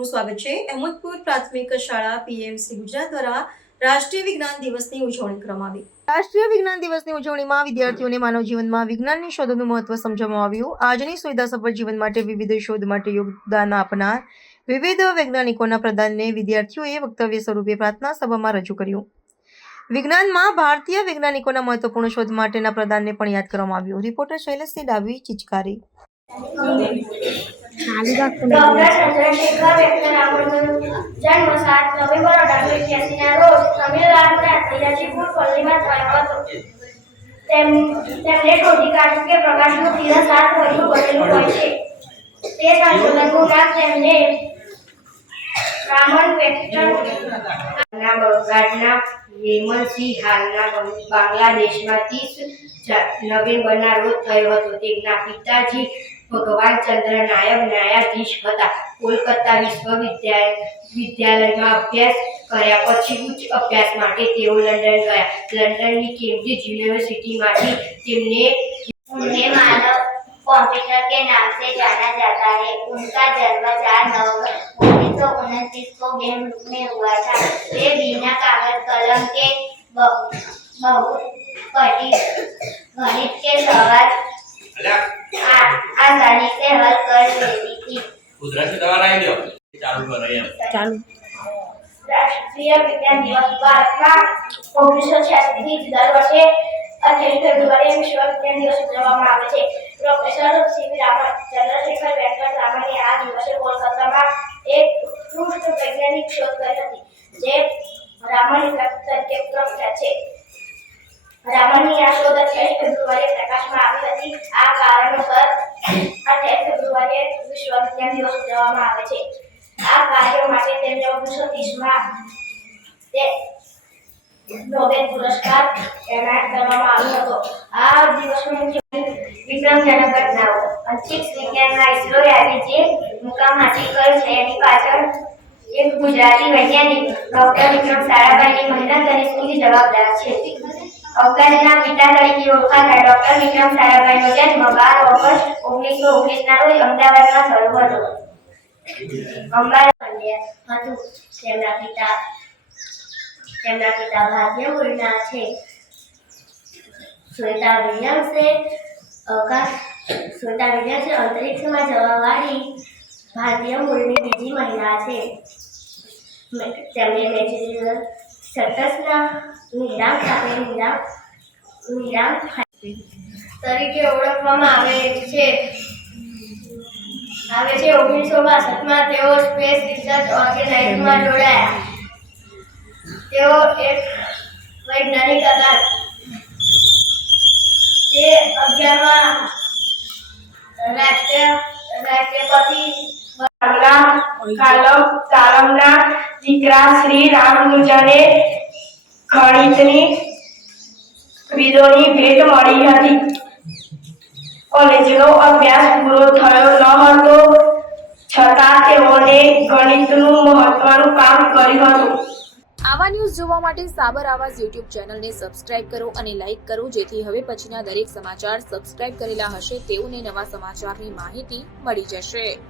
આપનું સ્વાગત છે। અહેમદપુર પ્રાથમિક શાળા પીએમસી ગુજરાત દ્વારા રાષ્ટ્રીય વિજ્ઞાન દિવસની ઉજવણી કરવામાં આવી। રાષ્ટ્રીય વિજ્ઞાન દિવસની ઉજવણીમાં વિદ્યાર્થીઓને માનવ જીવનમાં વિજ્ઞાનની શોધોનું મહત્વ સમજાવવામાં આવ્યું। આજની સુવિધાસભર જીવન માટે વિવિધ શોધ માટે યોગદાન આપનાર વિવિધ વૈજ્ઞાનિકોના પ્રદાનને વિદ્યાર્થીઓએ વક્તવ્ય સ્વરૂપે પ્રાર્થના સભામાં રજૂ કર્યું। વિજ્ઞાનમાં ભારતીય વૈજ્ઞાનિકોના મહત્વપૂર્ણ શોધ માટેના પ્રદાનને પણ યાદ કરવામાં આવ્યું। રિપોર્ટર શૈલેષસિંહ ડાભી, ચિચકારી। डॉक्टर चंद्रशेखर व्यक्तरामनનો જન્મ 7 નવેમ્બર 1881 ના રોજ તમિલનાડુના તિરુચિપુર પલ્લીમાં થયો હતો। તેમણે શોધી કાઢ્યું કે પ્રકાશનું કિરણ 7 વયનું બનેલું હોય છે। તે સંશોધનનું નામ તેમને રામન વેક્ટરના બંગાળના હેમંતસિંહ હાલના બાંગ્લાદેશમાં 30 નવેમ્બરના રોજ થયો હતો। તેમના પિતાજી ભગવાન ચંદ્ર નાયક ન્યાયાધીશ હતા। કોલકાતા વિશ્વવિદ્યાલયમાં અભ્યાસ કર્યા પછી ઉચ્ચ અભ્યાસ માટે તેઓ લંડન ગયા। લંડનની કેમ્બ્રિજ યુનિવર્સિટીમાંથી उन्हें मानव कंप्यूटर के नाम से जाना जाता है। उनका जन्म 4 नवंबर 1929 को बेंगलुरु में हुआ था। वे बिना कागज कलम के बहुपदी गणित के सवाल आसानी से हल कर लेती थी। कुदरती दवा नहीं दो चालू कर रही है ચાલુ। राष्ट्रीय विज्ञान दिवस भारतમાં 1986 થી દર વર્ષે 28 ફેબ્રુઆરીએ વિશ્વ વિજ્ઞાન દિવસ ઉજવવામાં આવે છે। પ્રોફેસર સીવી રામન ચંદ્રશેખર વેંકટરામને આ દિવસે કોલકાતામાં એક ઉત્કૃષ્ટ વૈજ્ઞાનિક શોધ કરી હતી, જે રામન ઇફેક્ટ તરીકે પ્રખ્યાત છે। રામનની આ શોધ 28 ફેબ્રુઆરીએ પ્રકાશમાં આવી હતી। આ કારણોસર 28 ફેબ્રુઆરીએ વિશ્વ વિજ્ઞાન દિવસ ઉજવવામાં આવે છે। આ કાર્ય માટે તેમને 1930માં નોબેલ પુરસ્કાર એનાયત કરવામાં આવ્યો હતો। આ દિવસનો વિક્રમજનક ઘટનાઓ। અંતરિક્ષ વિજ્ઞાનમાં ઇસરોએ આજે જે મુકામ હાંસલ કર્યો છે એની પાછળ એક ગુજરાતી વૈજ્ઞાનિક ડોક્ટર વિક્રમ સારાભાઈની મહેનત અને સૂઝ જવાબદાર છે। અવકાશના પિતા તરીકે ઓળખાતા ડોક્ટર વિક્રમ સારાભાઈનો જન્મ 12 ઓગસ્ટ 1919 ના રોજ અમદાવાદમાં થયો હતો। અંબાલાલ પંડ્યા હતું। તેમના પિતા ભારતીય મૂળના છે। શ્વેતા વિલિયમ્સે અંતરિક્ષમાં જવાવાળી ભારતીય મૂળની બીજી મહિલા છે। તેમને મેસેચ્યુસેટ્સના નિરામ સાથે નિરામ તરીકે ઓળખવામાં આવે છે। 1962માં તેઓ સ્પેસ રિસર્ચ ઓર્ગેનાઇઝેશનમાં જોડાયા। તેઓ એક વૈજ્ઞાનિક હતા। તે 11મા રાષ્ટ્રપતિ કાલમના દીકરા શ્રી રામાનુજને ગણિતની વિદોની ભેટ મળી હતી। કોલેજનો અભ્યાસ પૂરો થયો ન હતો, છતાં તેઓને ગણિતનું મહત્વનું કામ કર્યું હતું। આવા ન્યૂઝ જોવા માટે સાબર આવાઝ યુટ્યુબ ચેનલને સબસ્ક્રાઇબ કરો અને લાઇક કરો, જેથી હવે પછીના દરેક સમાચાર સબસ્ક્રાઇબ કરેલા હશે તેઓને નવા સમાચારની માહિતી મળી જશે।